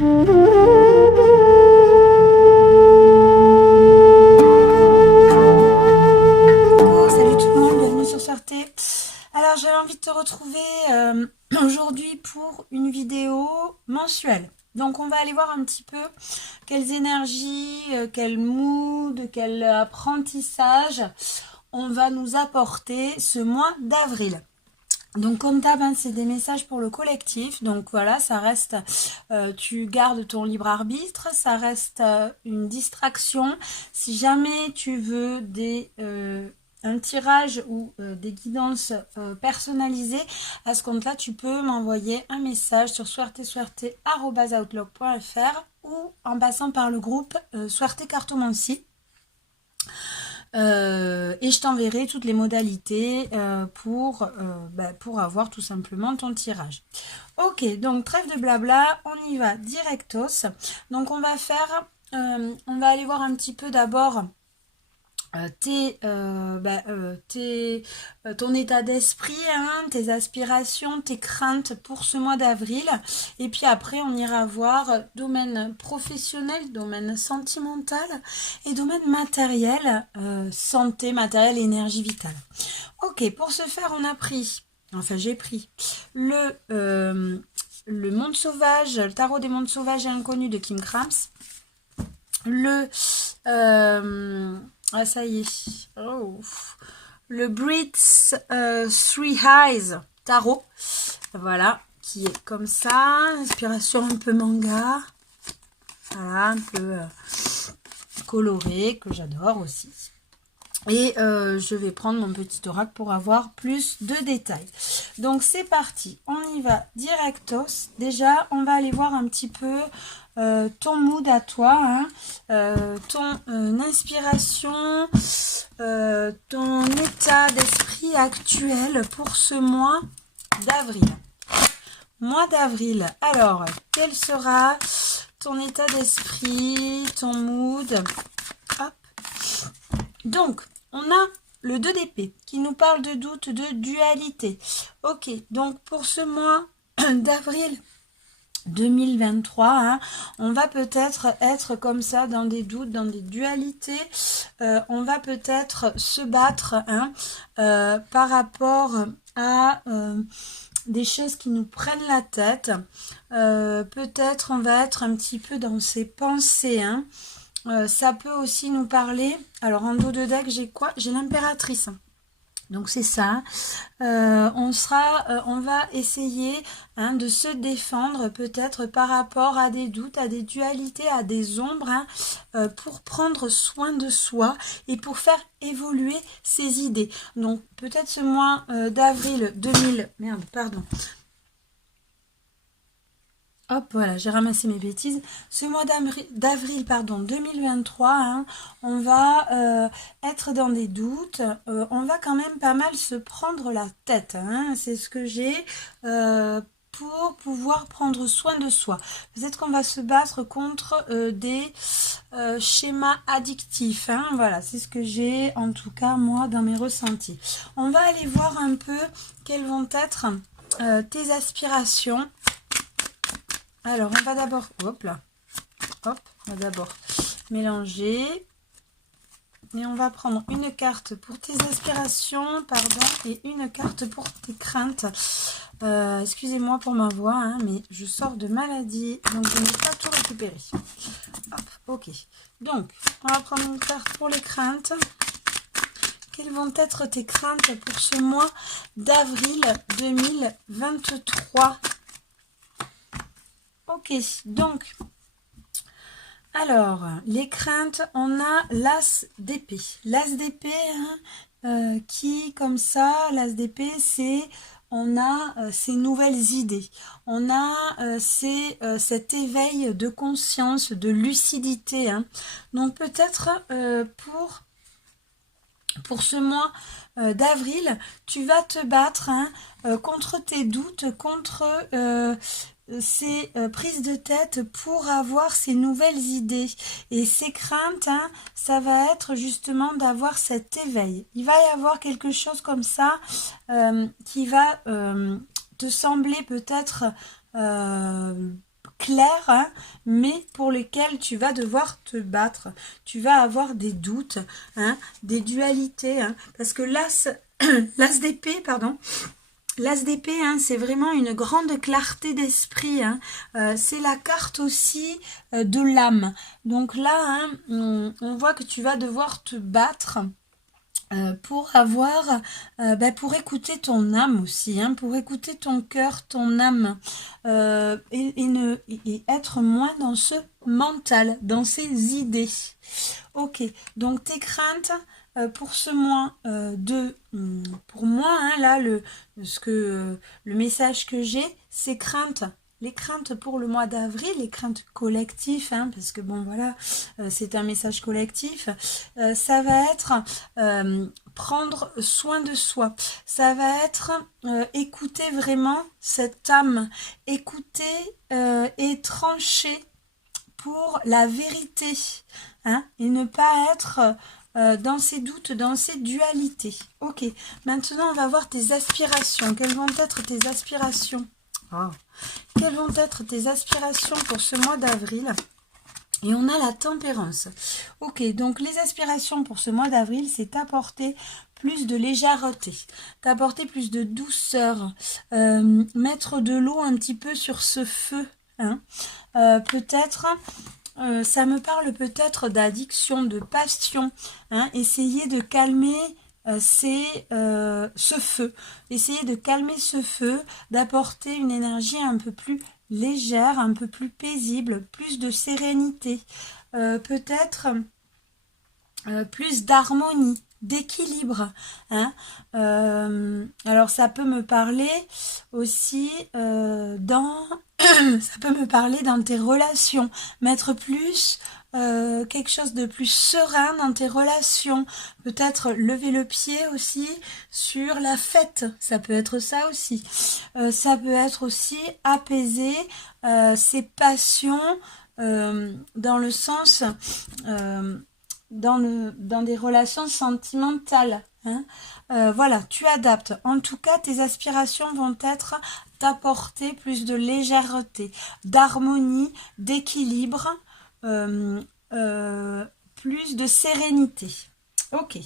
Salut tout le monde, bienvenue sur Sortez. Alors j'avais envie de te retrouver aujourd'hui pour une vidéo mensuelle. Donc on va aller voir un petit peu quelles énergies, quel mood, quel apprentissage on va nous apporter ce mois d'avril. Donc comme d'hab, c'est des messages pour le collectif. Donc voilà, ça reste, tu gardes ton libre arbitre, ça reste une distraction. Si jamais tu veux un tirage ou des guidances personnalisées, à ce compte-là, tu peux m'envoyer un message sur suertesuerte@outlook.fr ou en passant par le groupe Suerte Cartomancie. Et je t'enverrai toutes les modalités pour avoir tout simplement ton tirage. Ok, donc trêve de blabla, on y va directos. Donc on va aller voir un petit peu d'abord ton état d'esprit, tes aspirations, tes craintes pour ce mois d'avril. Et puis après, on ira voir domaine professionnel, domaine sentimental et domaine matériel, santé, matériel, énergie vitale. Ok, pour ce faire, j'ai pris le monde sauvage, le tarot des mondes sauvages et inconnus de Kim Krams. Ça y est. Oh. Le Brits Three Eyes Tarot. Voilà, qui est comme ça. Inspiration un peu manga. Voilà, un peu coloré, que j'adore aussi. Et je vais prendre mon petit oracle pour avoir plus de détails. Donc c'est parti, on y va directos. Déjà, on va aller voir un petit peu ton mood à toi, ton inspiration, ton état d'esprit actuel pour ce mois d'avril. Mois d'avril, alors, quel sera ton état d'esprit, ton mood? Hop. Donc, on a le 2 d'épée qui nous parle de doute, de dualité. Ok, donc pour ce mois d'avril 2023, on va peut-être être comme ça dans des doutes, dans des dualités. On va peut-être se battre par rapport à des choses qui nous prennent la tête. Peut-être on va être un petit peu dans ses pensées. Ça peut aussi nous parler. Alors en dos de deck, j'ai quoi? J'ai l'impératrice. Donc c'est ça. On va essayer de se défendre peut-être par rapport à des doutes, à des dualités, à des ombres, pour prendre soin de soi et pour faire évoluer ses idées. Donc peut-être ce mois d'avril 2000. Merde, pardon. Hop, voilà, j'ai ramassé mes bêtises. Ce mois d'avril, 2023, on va être dans des doutes. On va quand même pas mal se prendre la tête. C'est ce que j'ai pour pouvoir prendre soin de soi. Peut-être qu'on va se battre contre des schémas addictifs. Voilà, c'est ce que j'ai, en tout cas, moi, dans mes ressentis. On va aller voir un peu quelles vont être tes aspirations. Alors, on va d'abord, on va d'abord mélanger. Et on va prendre une carte pour tes aspirations, et une carte pour tes craintes. Excusez-moi pour ma voix, mais je sors de maladie, donc je n'ai pas tout récupéré. Hop, ok. Donc, on va prendre une carte pour les craintes. Quelles vont être tes craintes pour ce mois d'avril 2023 ? Ok, donc, alors, les craintes, on a l'as d'épée. L'as d'épée, qui, comme ça, l'as d'épée, c'est, on a ces nouvelles idées. On a cet éveil de conscience, de lucidité. Donc, peut-être pour ce mois d'avril, tu vas te battre contre tes doutes, contre ces prises de tête pour avoir ces nouvelles idées. Et ces craintes, ça va être justement d'avoir cet éveil. Il va y avoir quelque chose comme ça qui va te sembler peut-être claires, hein, mais pour lesquelles tu vas devoir te battre. Tu vas avoir des doutes, hein, des dualités, hein, parce que l'as d'épée, pardon, l'as d'épée, hein, c'est vraiment une grande clarté d'esprit, hein. C'est la carte aussi de l'âme. Donc là, hein, on voit que tu vas devoir te battre pour avoir, pour écouter ton âme aussi, hein, pour écouter ton cœur, ton âme, et être moins dans ce mental, dans ces idées. Ok, donc tes craintes pour ce mois pour moi, hein, là, le message que j'ai, c'est craintes. Les craintes pour le mois d'avril, les craintes collectives, hein, parce que bon voilà, c'est un message collectif, ça va être prendre soin de soi, ça va être écouter vraiment cette âme, écouter et trancher pour la vérité, hein, et ne pas être dans ces doutes, dans ces dualités. Ok, maintenant on va voir tes aspirations. Quelles vont être tes aspirations? Quelles vont être tes aspirations pour ce mois d'avril? Et on a la tempérance. Ok, donc les aspirations pour ce mois d'avril, c'est t'apporter plus de légèreté, t'apporter plus de douceur, mettre de l'eau un petit peu sur ce feu, hein. Peut-être... ça me parle peut-être d'addiction, de passion, hein, essayer de calmer ce feu, essayer de calmer ce feu, d'apporter une énergie un peu plus légère, un peu plus paisible, plus de sérénité, peut-être plus d'harmonie, d'équilibre, hein. Alors ça peut me parler aussi ça peut me parler dans tes relations, mettre plus quelque chose de plus serein dans tes relations, peut-être lever le pied aussi sur la fête, ça peut être ça aussi, ça peut être aussi apaiser ses passions dans le sens dans des relations sentimentales, hein. Voilà, tu adaptes. En tout cas, tes aspirations vont être t'apporter plus de légèreté, d'harmonie, d'équilibre, plus de sérénité. Ok.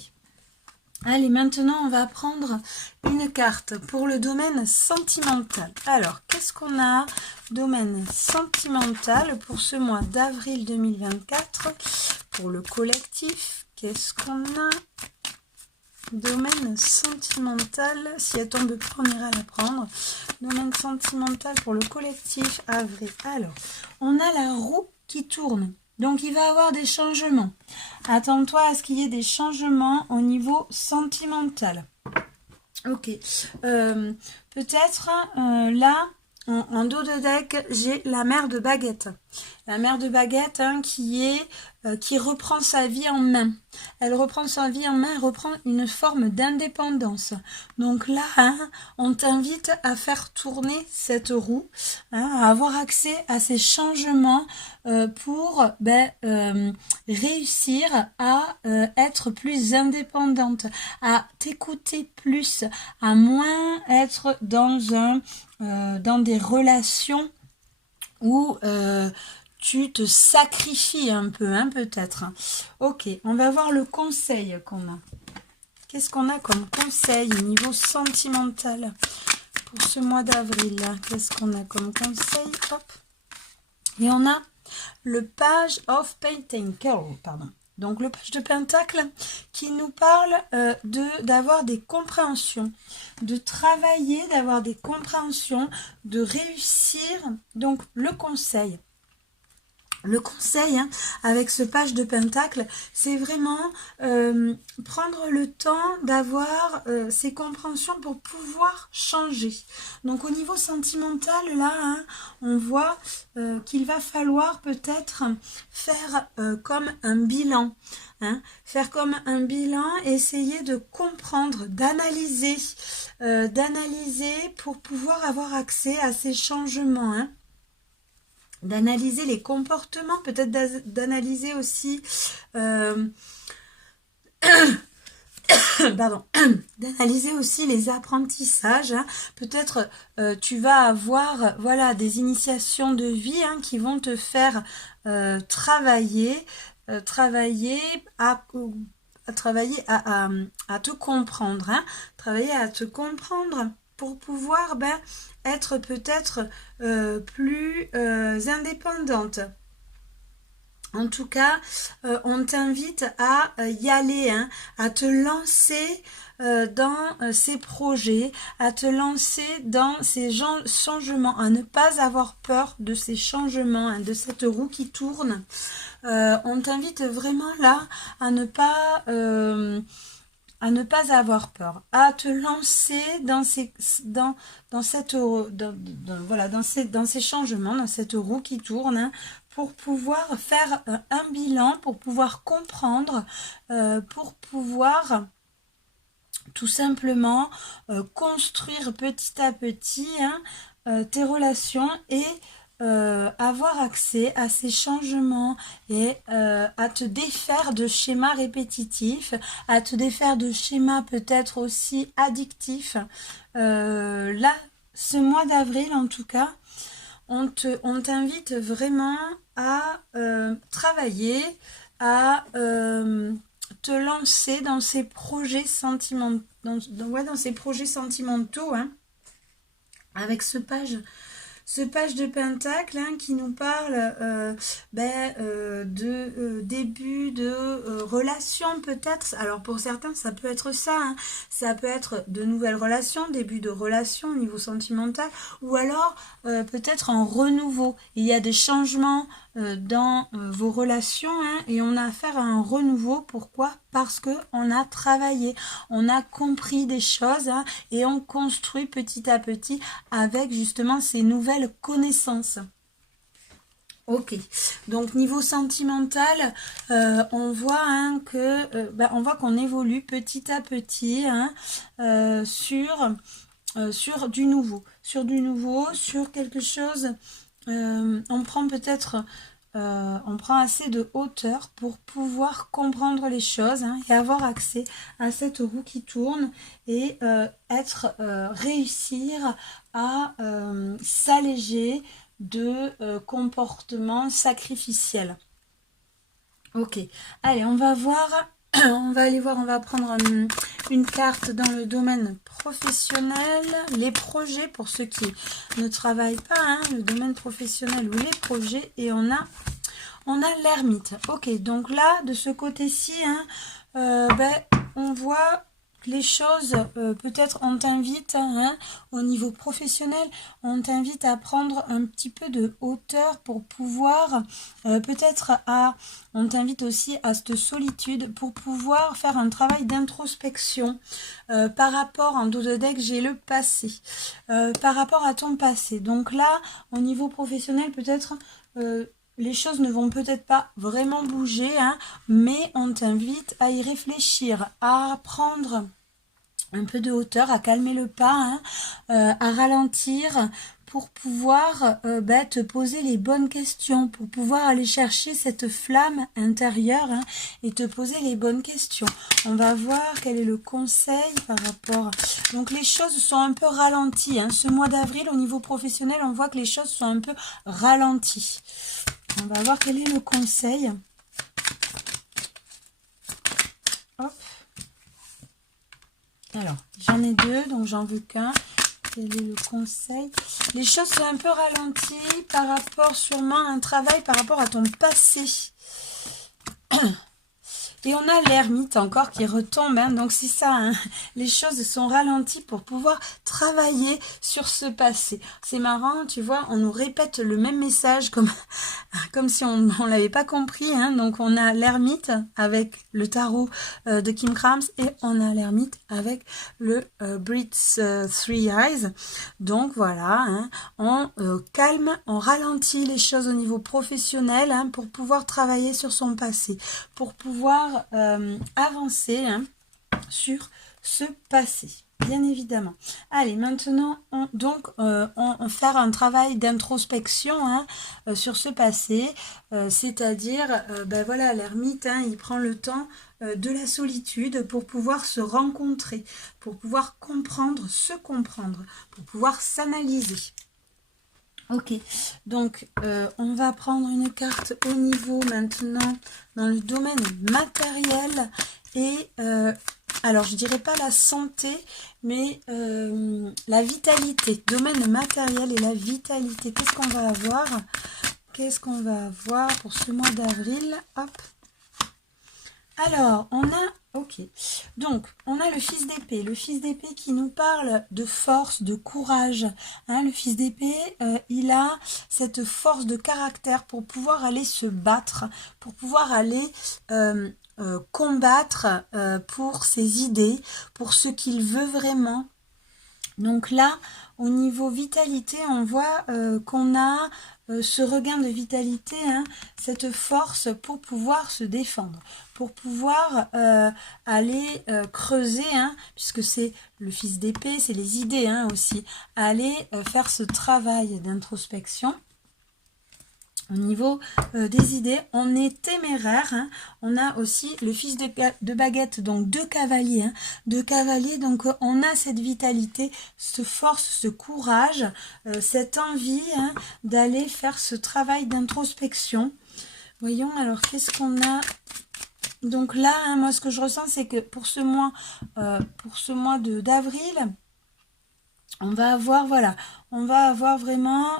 Allez, maintenant, on va prendre une carte pour le domaine sentimental. Alors, qu'est-ce qu'on a? Domaine sentimental pour ce mois d'avril 2024. Pour le collectif, qu'est-ce qu'on a? Domaine sentimental, si elle tombe pas, on ira la prendre. Domaine sentimental pour le collectif, avril. Alors, on a la roue qui tourne. Donc, il va y avoir des changements. Attends-toi à ce qu'il y ait des changements au niveau sentimental. Ok. Peut-être, là, en dos de deck, j'ai la mère de baguette. La mère de baguette, hein, qui reprend sa vie en main. Elle reprend sa vie en main, elle reprend une forme d'indépendance. Donc là, hein, on t'invite à faire tourner cette roue, hein, à avoir accès à ces changements pour réussir à être plus indépendante, à t'écouter plus, à moins être dans des relations où tu te sacrifies un peu, hein, peut-être. Ok, on va voir le conseil qu'on a. Qu'est-ce qu'on a comme conseil au niveau sentimental pour ce mois d'avril? Qu'est-ce qu'on a comme conseil? Hop. Et on a le page of pentacle, pardon. Donc le page de pentacle qui nous parle d'avoir des compréhensions, de travailler, d'avoir des compréhensions, de réussir. Donc le conseil, hein, avec ce page de pentacle, c'est vraiment prendre le temps d'avoir ces compréhensions pour pouvoir changer. Donc au niveau sentimental, là, hein, on voit qu'il va falloir peut-être faire comme un bilan. Hein, faire comme un bilan, essayer de comprendre, d'analyser pour pouvoir avoir accès à ces changements, hein. D'analyser les comportements, peut-être d'analyser aussi pardon, d'analyser aussi les apprentissages. Hein. Peut-être tu vas avoir voilà, des initiations de vie hein, qui vont te faire travailler à te comprendre. Hein. Travailler à te comprendre pour pouvoir être peut-être plus indépendante. En tout cas, on t'invite à y aller, hein, à te lancer dans ces projets, à te lancer dans ces changements, à ne pas avoir peur de ces changements, hein, de cette roue qui tourne. On t'invite vraiment là à ne pas avoir peur, à te lancer dans ces changements, dans cette roue qui tourne, hein, pour pouvoir faire un bilan, pour pouvoir comprendre, pour pouvoir tout simplement construire petit à petit hein, tes relations et avoir accès à ces changements et à te défaire de schémas répétitifs, à te défaire de schémas peut-être aussi addictifs. Là, ce mois d'avril en tout cas, on t'invite vraiment à travailler, à te lancer dans ces projets sentimentaux, dans ces projets sentimentaux, hein, avec ce page de Pentacle hein, qui nous parle de début de relation peut-être. Alors pour certains ça peut être ça, hein. Ça peut être de nouvelles relations, début de relation au niveau sentimental, ou alors peut-être un renouveau. Il y a des changements dans vos relations hein, et on a affaire à un renouveau. Pourquoi? Parce que on a travaillé, on a compris des choses hein, et on construit petit à petit avec justement ces nouvelles connaissances. Ok, donc niveau sentimental, on voit hein, on voit qu'on évolue petit à petit hein, sur du nouveau, sur quelque chose. On prend peut-être on prend assez de hauteur pour pouvoir comprendre les choses hein, et avoir accès à cette roue qui tourne et réussir à s'alléger de comportements sacrificiels. Ok, allez, on va voir. On va prendre une carte dans le domaine professionnel, les projets pour ceux qui ne travaillent pas, hein, le domaine professionnel ou les projets, et on a l'ermite. Ok, donc là, de ce côté-ci, hein, on voit les choses, peut-être on t'invite, hein, au niveau professionnel, on t'invite à prendre un petit peu de hauteur pour pouvoir, on t'invite aussi à cette solitude pour pouvoir faire un travail d'introspection par rapport, en dos de deck, j'ai le passé, par rapport à ton passé. Donc là, au niveau professionnel, peut-être... les choses ne vont peut-être pas vraiment bouger, hein, mais on t'invite à y réfléchir, à prendre un peu de hauteur, à calmer le pas, hein, à ralentir pour pouvoir te poser les bonnes questions, pour pouvoir aller chercher cette flamme intérieure hein, et te poser les bonnes questions. On va voir quel est le conseil par rapport... Donc les choses sont un peu ralenties. Hein. Ce mois d'avril, au niveau professionnel, on voit que les choses sont un peu ralenties. On va voir quel est le conseil. Hop. Alors, j'en ai deux, donc j'en veux qu'un. Quel est le conseil? Les choses sont un peu ralenties par rapport sûrement à un travail par rapport à ton passé. Et on a l'ermite encore qui retombe, hein, donc c'est ça, hein, les choses sont ralenties pour pouvoir travailler sur ce passé. C'est marrant, tu vois, on nous répète le même message comme si on ne l'avait pas compris. Hein, donc on a l'ermite avec le tarot de Kim Krams et on a l'ermite avec le Brits Three Eyes. Donc voilà, hein, on calme, on ralentit les choses au niveau professionnel hein, pour pouvoir travailler sur son passé, pour pouvoir avancer hein, sur ce passé. bien évidemment. Allez, maintenant, on faire un travail d'introspection hein, sur ce passé, c'est-à-dire, ben voilà, l'ermite, hein, il prend le temps de la solitude pour pouvoir se rencontrer, pour pouvoir comprendre, se comprendre, pour pouvoir s'analyser. Ok, donc on va prendre une carte au niveau maintenant dans le domaine matériel et alors je dirais pas la santé mais la vitalité, domaine matériel et la vitalité. Qu'est-ce qu'on va avoir? Qu'est-ce qu'on va avoir pour ce mois d'avril? Hop. Alors, on a, ok, donc on a le fils d'épée qui nous parle de force, de courage. Hein, le fils d'épée, il a cette force de caractère pour pouvoir aller se battre, pour pouvoir aller combattre pour ses idées, pour ce qu'il veut vraiment. Donc là, au niveau vitalité, on voit qu'on a ce regain de vitalité, hein, cette force pour pouvoir se défendre, pour pouvoir aller creuser, hein, puisque c'est le fils d'épée, c'est les idées hein, aussi, aller faire ce travail d'introspection. Au niveau des idées, on est téméraire, hein. On a aussi le fils de baguette, donc deux cavaliers, hein. Deux cavaliers, donc on a cette vitalité, cette force, ce courage, cette envie hein, d'aller faire ce travail d'introspection. Voyons, alors qu'est-ce qu'on a? Donc là, hein, moi ce que je ressens, c'est que pour ce mois d'avril, on va avoir, voilà, on va avoir vraiment...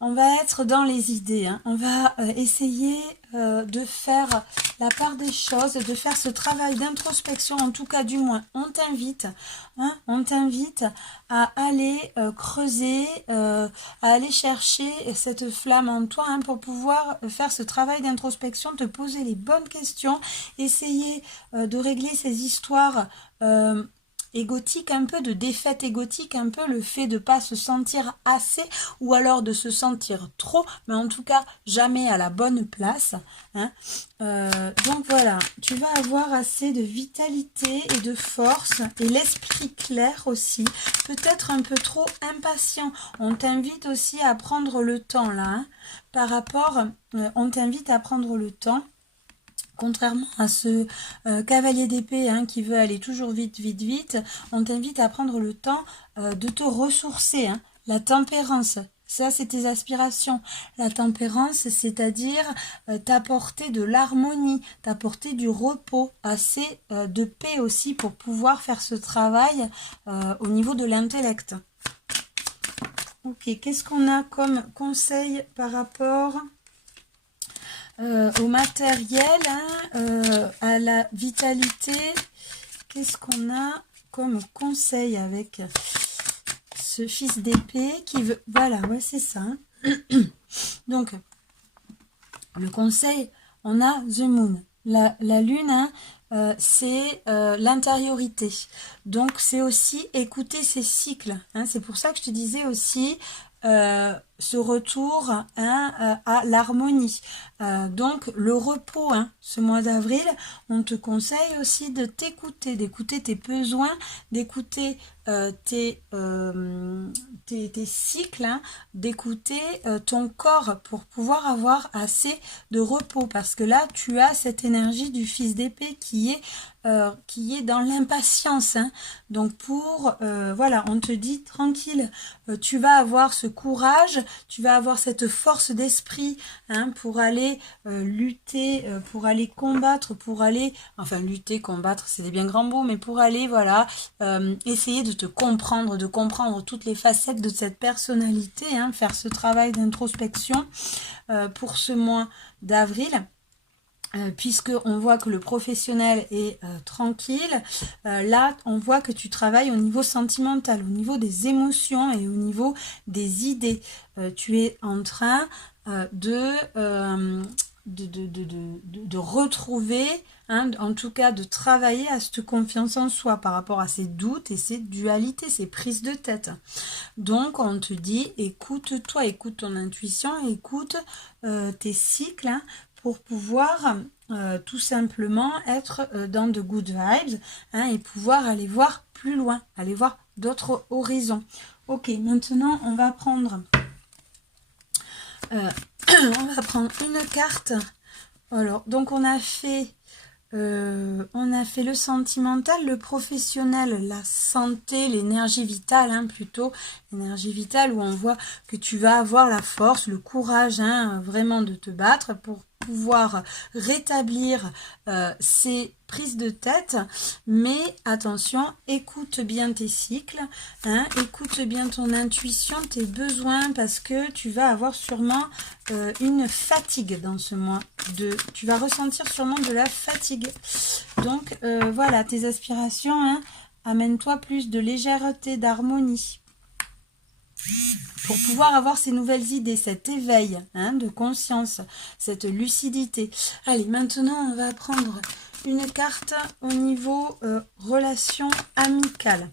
on va être dans les idées, hein. On va essayer de faire la part des choses, de faire ce travail d'introspection, en tout cas du moins, on t'invite à aller creuser, à aller chercher cette flamme en toi hein, pour pouvoir faire ce travail d'introspection, te poser les bonnes questions, essayer de régler ces histoires égotique, un peu de défaite égotique, un peu le fait de pas se sentir assez ou alors de se sentir trop, mais en tout cas jamais à la bonne place. Hein. Donc voilà, tu vas avoir assez de vitalité et de force et l'esprit clair aussi, peut-être un peu trop impatient. On t'invite aussi à prendre le temps là, hein, par rapport, on t'invite à prendre le temps. Contrairement à ce cavalier d'épée hein, qui veut aller toujours vite, vite, vite, on t'invite à prendre le temps de te ressourcer. Hein. La tempérance, ça c'est tes aspirations. La tempérance, c'est-à-dire t'apporter de l'harmonie, t'apporter du repos, assez de paix aussi pour pouvoir faire ce travail au niveau de l'intellect. Ok, qu'est-ce qu'on a comme conseil par rapport... au matériel, hein, à la vitalité, qu'est-ce qu'on a comme conseil avec ce fils d'épée qui veut... Voilà, ouais, c'est ça. Hein. Donc, le conseil, on a The Moon. La lune, hein, c'est l'intériorité. Donc, c'est aussi écouter ces cycles. Hein. C'est pour ça que je te disais aussi... ce retour hein, à l'harmonie. Donc le repos, hein, ce mois d'avril, on te conseille aussi de t'écouter, d'écouter tes besoins, d'écouter tes cycles, hein, d'écouter ton corps pour pouvoir avoir assez de repos. Parce que là, tu as cette énergie du fils d'épée qui est dans l'impatience. Hein. Donc pour, voilà, on te dit tranquille, tu vas avoir ce courage, tu vas avoir cette force d'esprit hein, pour aller lutter, pour aller combattre, pour aller, enfin lutter, combattre, c'est des bien grands mots, mais pour aller, voilà, essayer de te comprendre, de comprendre toutes les facettes de cette personnalité, hein, faire ce travail d'introspection pour ce mois d'avril. Puisque on voit que le professionnel est tranquille, là on voit que tu travailles au niveau sentimental, au niveau des émotions et au niveau des idées. Tu es en train de retrouver, hein, en tout cas de travailler à cette confiance en soi par rapport à ces doutes et ces dualités, ces prises de tête. Donc on te dit écoute-toi, écoute ton intuition, écoute tes cycles, hein, pour pouvoir tout simplement être dans de good vibes, hein, et pouvoir aller voir plus loin, aller voir d'autres horizons. Ok, maintenant on va prendre une carte. Alors, donc on a fait le sentimental, le professionnel, la santé, l'énergie vitale, hein, plutôt l'énergie vitale, où on voit que tu vas avoir la force, le courage, hein, vraiment de te battre pour pouvoir rétablir ces prises de tête. Mais attention, écoute bien tes cycles, hein, écoute bien ton intuition, tes besoins, parce que tu vas avoir sûrement une fatigue dans ce mois. Tu vas ressentir sûrement de la fatigue. Donc voilà, tes aspirations, hein, amène-toi plus de légèreté, d'harmonie, pour pouvoir avoir ces nouvelles idées, cet éveil, hein, de conscience, cette lucidité. Allez, maintenant, on va prendre une carte au niveau relation amicale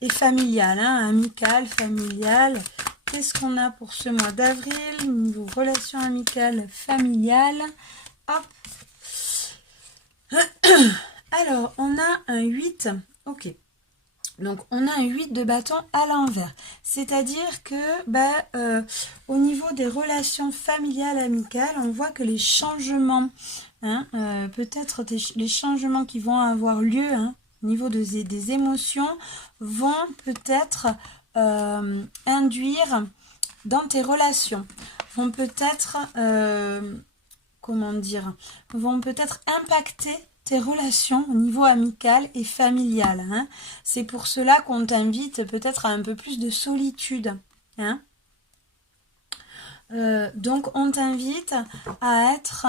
et familiale. Hein, amicale, familiale. Qu'est-ce qu'on a pour ce mois d'avril? Niveau relation amicale, familiale. Hop. Alors, on a un 8. Ok. Donc, on a un 8 de bâton à l'envers. C'est-à-dire que au niveau des relations familiales, amicales, on voit que les changements, hein, peut-être les changements qui vont avoir lieu, hein, au niveau des émotions, vont peut-être induire dans tes relations, vont peut-être, vont peut-être impacter tes relations au niveau amical et familial. Hein. C'est pour cela qu'on t'invite peut-être à un peu plus de solitude. Hein. Donc on t'invite à être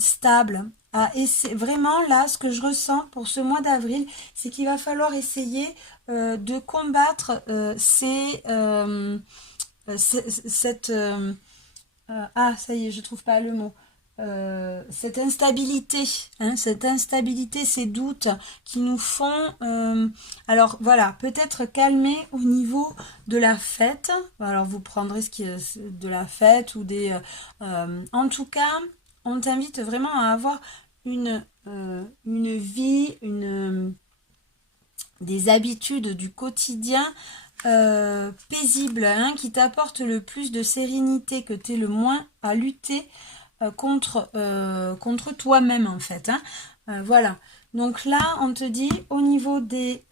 stable. Et c'est vraiment là ce que je ressens pour ce mois d'avril, c'est qu'il va falloir essayer de combattre ça y est, je trouve pas le mot. Cette instabilité, hein, ces doutes qui nous font, alors voilà, peut-être calmer au niveau de la fête. Alors vous prendrez ce qui est de la fête ou en tout cas, on t'invite vraiment à avoir une vie, des habitudes du quotidien paisibles, hein, qui t'apportent le plus de sérénité, que tu es le moins à lutter contre toi-même en fait. Hein. Voilà. Donc là, on te dit au niveau des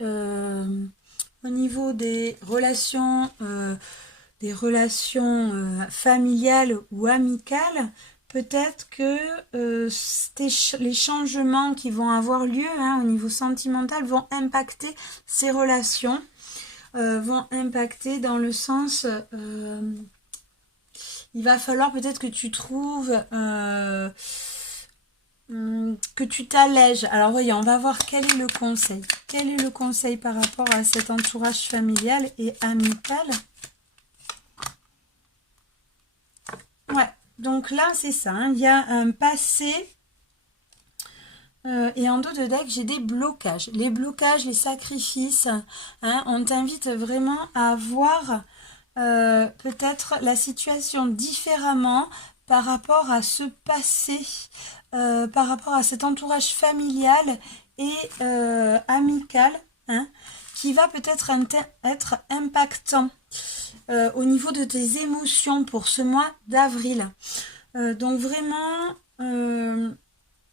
relations, familiales ou amicales, peut-être que les changements qui vont avoir lieu, hein, au niveau sentimental, vont impacter ces relations, vont impacter dans le sens... il va falloir peut-être que tu trouves... que tu t'allèges. Alors voyons, on va voir quel est le conseil. Quel est le conseil par rapport à cet entourage familial et amical? Ouais, donc là c'est ça. Hein, il y a un passé et en dos de deck j'ai des blocages. Les blocages, les sacrifices. Hein, on t'invite vraiment à voir peut-être la situation différemment par rapport à ce passé, par rapport à cet entourage familial et amical, hein, qui va peut-être être impactant au niveau de tes émotions pour ce mois d'avril. Donc vraiment,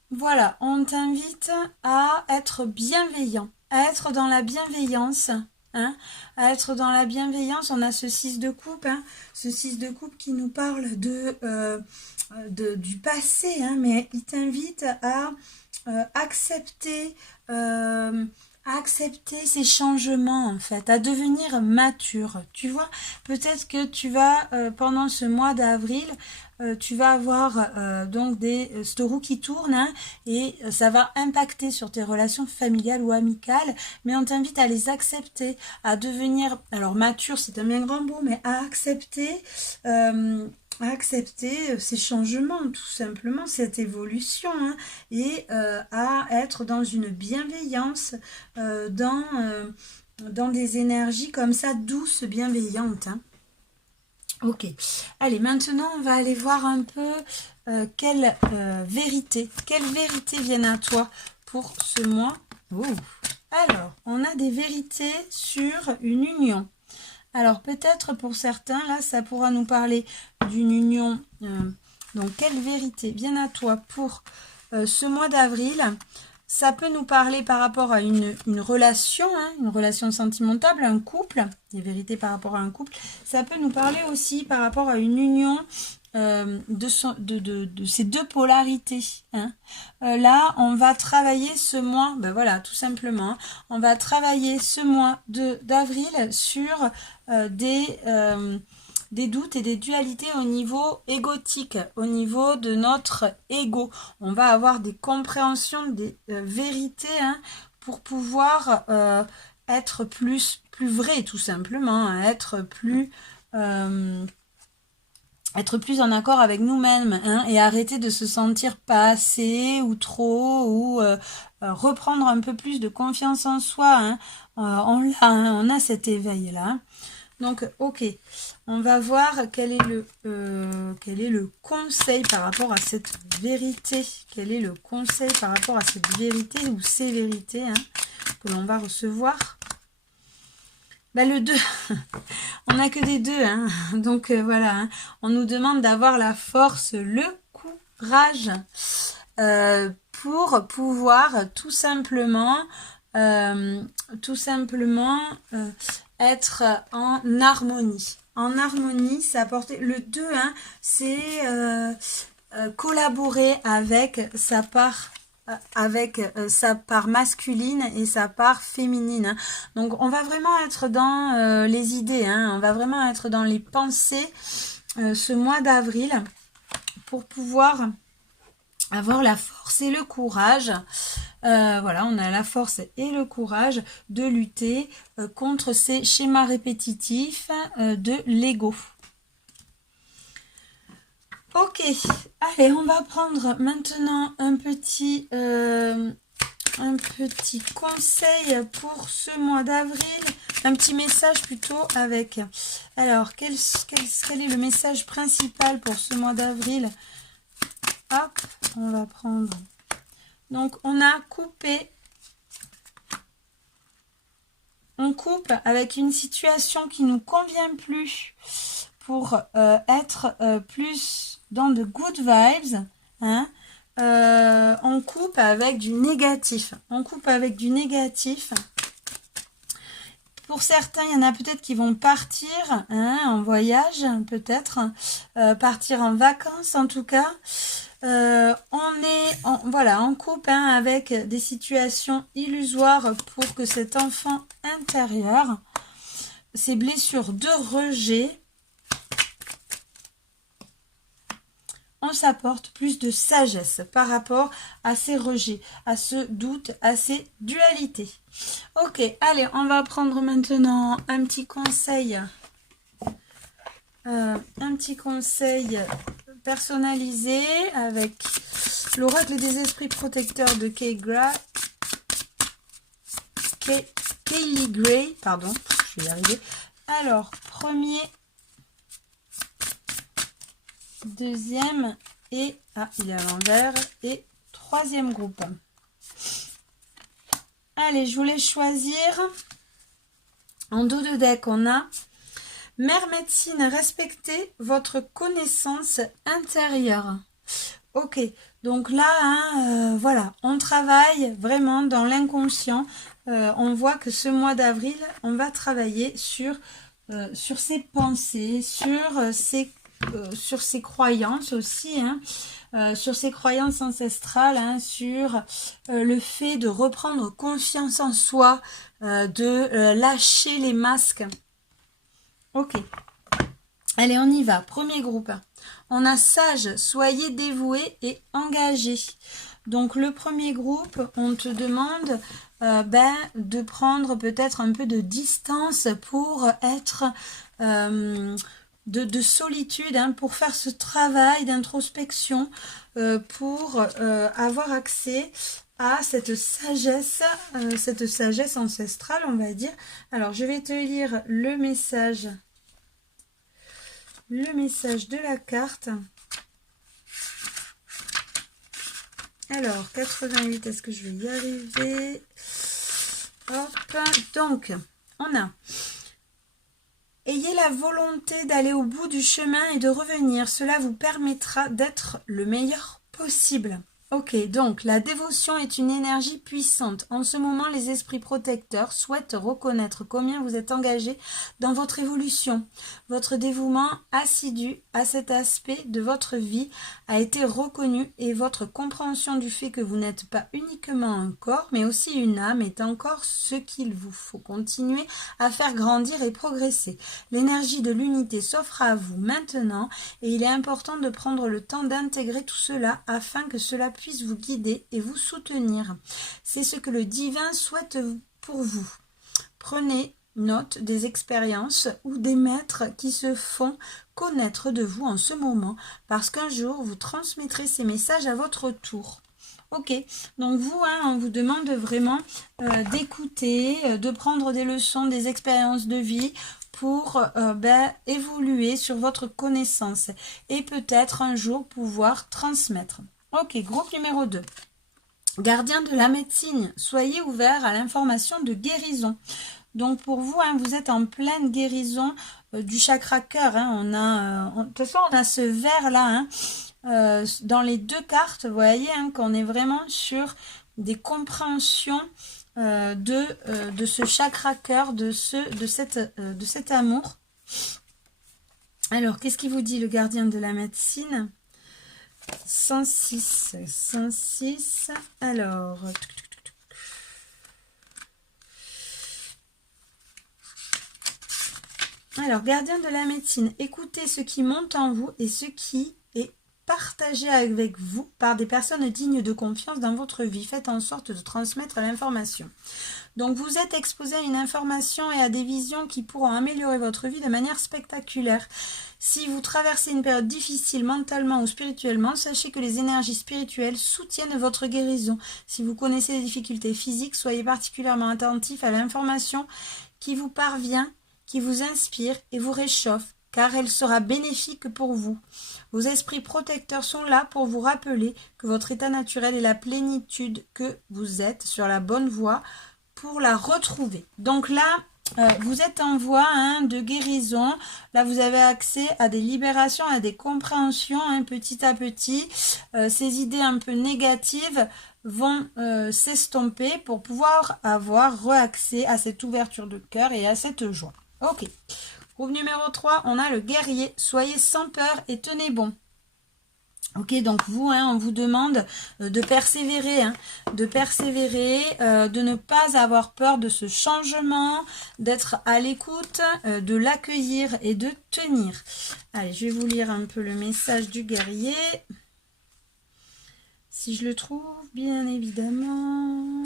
voilà, on t'invite à être bienveillant, à être dans la bienveillance. Hein, à être dans la bienveillance. On a ce 6 de coupe, hein, ce 6 de coupe qui nous parle du passé, hein, mais il t'invite à accepter ces changements en fait, à devenir mature. Tu vois, peut-être que tu vas pendant ce mois d'avril, tu vas avoir donc cette roue qui tourne, hein, et ça va impacter sur tes relations familiales ou amicales, mais on t'invite à les accepter, à devenir, alors mature c'est un bien grand mot, mais à accepter ces changements, tout simplement, cette évolution, hein, et à être dans une bienveillance, dans des énergies comme ça, douces, bienveillantes. Hein. Ok, allez, maintenant on va aller voir un peu quelles vérités viennent à toi pour ce mois. Oh. Alors, on a des vérités sur une union. Alors peut-être pour certains, là, ça pourra nous parler d'une union. Donc, quelles vérités viennent à toi pour ce mois d'avril? Ça peut nous parler par rapport à une relation, hein, une relation sentimentale, un couple, des vérités par rapport à un couple. Ça peut nous parler aussi par rapport à une union de ces deux polarités. Hein. Là, on va travailler ce mois, ben voilà, tout simplement, on va travailler ce mois d'avril sur des doutes et des dualités au niveau égotique, au niveau de notre ego. On va avoir des compréhensions, des vérités hein, pour pouvoir être plus vrai, tout simplement, hein, être plus en accord avec nous-mêmes hein, et arrêter de se sentir pas assez ou trop ou reprendre un peu plus de confiance en soi. Hein. On a cet éveil-là. Donc, ok, on va voir quel est le conseil par rapport à cette vérité. Quel est le conseil par rapport à cette vérité ou ces vérités hein, que l'on va recevoir. Ben, le 2, on n'a que des 2, hein. Donc voilà, hein. On nous demande d'avoir la force, le courage pour pouvoir tout simplement être en harmonie. En harmonie, ça apporte le 2, hein, c'est collaborer avec sa part masculine et sa part féminine. Donc on va vraiment être dans les idées, hein, on va vraiment être dans les pensées ce mois d'avril pour pouvoir avoir la force et le courage. Voilà, on a la force et le courage de lutter contre ces schémas répétitifs de l'ego. Ok, allez, on va prendre maintenant un petit conseil pour ce mois d'avril, un petit message plutôt avec. Alors, quel est le message principal pour ce mois d'avril? Hop, on va prendre. Donc, on a coupé. On coupe avec une situation qui nous convient plus pour être plus dans de good vibes, hein, on coupe avec du négatif. On coupe avec du négatif. Pour certains, il y en a peut-être qui vont partir hein, en voyage, peut-être, partir en vacances en tout cas. On coupe hein, avec des situations illusoires pour que cet enfant intérieur, ces blessures de rejet, on s'apporte plus de sagesse par rapport à ces rejets, à ce doute, à ces dualités. Ok, allez, on va prendre maintenant un petit conseil. Un petit conseil personnalisé avec l'oracle des esprits protecteurs de Kaylee Gray. Pardon, je vais y arriver. Alors, premier, deuxième et il est à l'envers et troisième groupe. Allez, je voulais choisir en dos de deck. On a Mère médecine, respectez votre connaissance intérieure. Ok, donc là, hein, voilà, on travaille vraiment dans l'inconscient. On voit que ce mois d'avril, on va travailler sur ses pensées, sur ses croyances aussi, hein, sur ses croyances ancestrales, hein, sur le fait de reprendre confiance en soi, de lâcher les masques. Ok, allez, on y va. Premier groupe. On a sage, soyez dévoué et engagé. Donc le premier groupe, on te demande de prendre peut-être un peu de distance pour être de solitude, hein, pour faire ce travail d'introspection, pour avoir accès à cette sagesse ancestrale, on va dire. Alors, je vais te lire le message le message de la carte. Alors, 88, est-ce que je vais y arriver? Hop, donc, on a... Ayez la volonté d'aller au bout du chemin et de revenir. Cela vous permettra d'être le meilleur possible. Ok, donc la dévotion est une énergie puissante. En ce moment, les esprits protecteurs souhaitent reconnaître combien vous êtes engagé dans votre évolution. Votre dévouement assidu à cet aspect de votre vie a été reconnu et votre compréhension du fait que vous n'êtes pas uniquement un corps, mais aussi une âme est encore ce qu'il vous faut continuer à faire grandir et progresser. L'énergie de l'unité s'offre à vous maintenant et il est important de prendre le temps d'intégrer tout cela afin que cela puisse vous guider et vous soutenir. C'est ce que le divin souhaite pour vous. Prenez note des expériences ou des maîtres qui se font connaître de vous en ce moment, parce qu'un jour vous transmettrez ces messages à votre tour. Ok, donc vous, on vous demande vraiment d'écouter, de prendre des leçons, des expériences de vie pour évoluer sur votre connaissance et peut-être un jour pouvoir transmettre. Ok, groupe numéro 2. Gardien de la médecine, soyez ouvert à l'information de guérison. Donc pour vous, vous êtes en pleine guérison du chakra cœur. De toute façon, on a ce vert-là dans les deux cartes. Vous voyez qu'on est vraiment sur des compréhensions de ce chakra cœur, de cet amour. Alors, qu'est-ce qu'il vous dit le gardien de la médecine ? 106, alors... Alors, gardien de la médecine, écoutez ce qui monte en vous et ce qui est partagé avec vous par des personnes dignes de confiance dans votre vie. Faites en sorte de transmettre l'information. Donc, vous êtes exposé à une information et à des visions qui pourront améliorer votre vie de manière spectaculaire. Si vous traversez une période difficile mentalement ou spirituellement, sachez que les énergies spirituelles soutiennent votre guérison. Si vous connaissez des difficultés physiques, soyez particulièrement attentif à l'information qui vous parvient, qui vous inspire et vous réchauffe, car elle sera bénéfique pour vous. Vos esprits protecteurs sont là pour vous rappeler que votre état naturel est la plénitude, que vous êtes sur la bonne voie pour la retrouver. Donc là, vous êtes en voie de guérison. Là, vous avez accès à des libérations, à des compréhensions petit à petit. Ces idées un peu négatives vont s'estomper pour pouvoir avoir accès à cette ouverture de cœur et à cette joie. Ok. Groupe numéro 3, on a le guerrier. Soyez sans peur et tenez bon. Ok, donc vous, on vous demande de persévérer, de ne pas avoir peur de ce changement, d'être à l'écoute, de l'accueillir et de tenir. Allez, je vais vous lire un peu le message du guerrier. Si je le trouve, bien évidemment...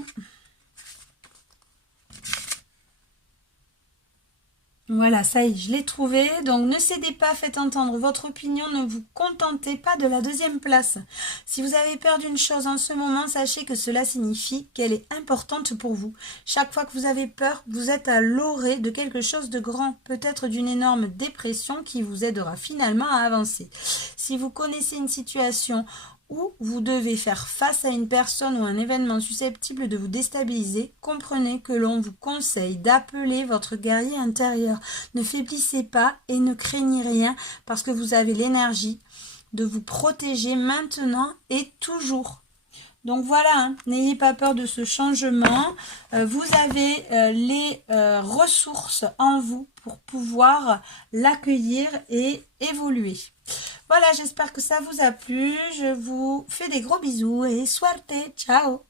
Voilà, ça y est, je l'ai trouvé. Donc, ne cédez pas, faites entendre votre opinion, ne vous contentez pas de la deuxième place. Si vous avez peur d'une chose en ce moment, sachez que cela signifie qu'elle est importante pour vous. Chaque fois que vous avez peur, vous êtes à l'orée de quelque chose de grand, peut-être d'une énorme dépression qui vous aidera finalement à avancer. Si vous connaissez une situation où vous devez faire face à une personne ou un événement susceptible de vous déstabiliser, comprenez que l'on vous conseille d'appeler votre guerrier intérieur. Ne faiblissez pas et ne craignez rien parce que vous avez l'énergie de vous protéger maintenant et toujours. Donc voilà, n'ayez pas peur de ce changement. Vous avez les ressources en vous pour pouvoir l'accueillir et évoluer. Voilà, j'espère que ça vous a plu. Je vous fais des gros bisous et suerte, ciao!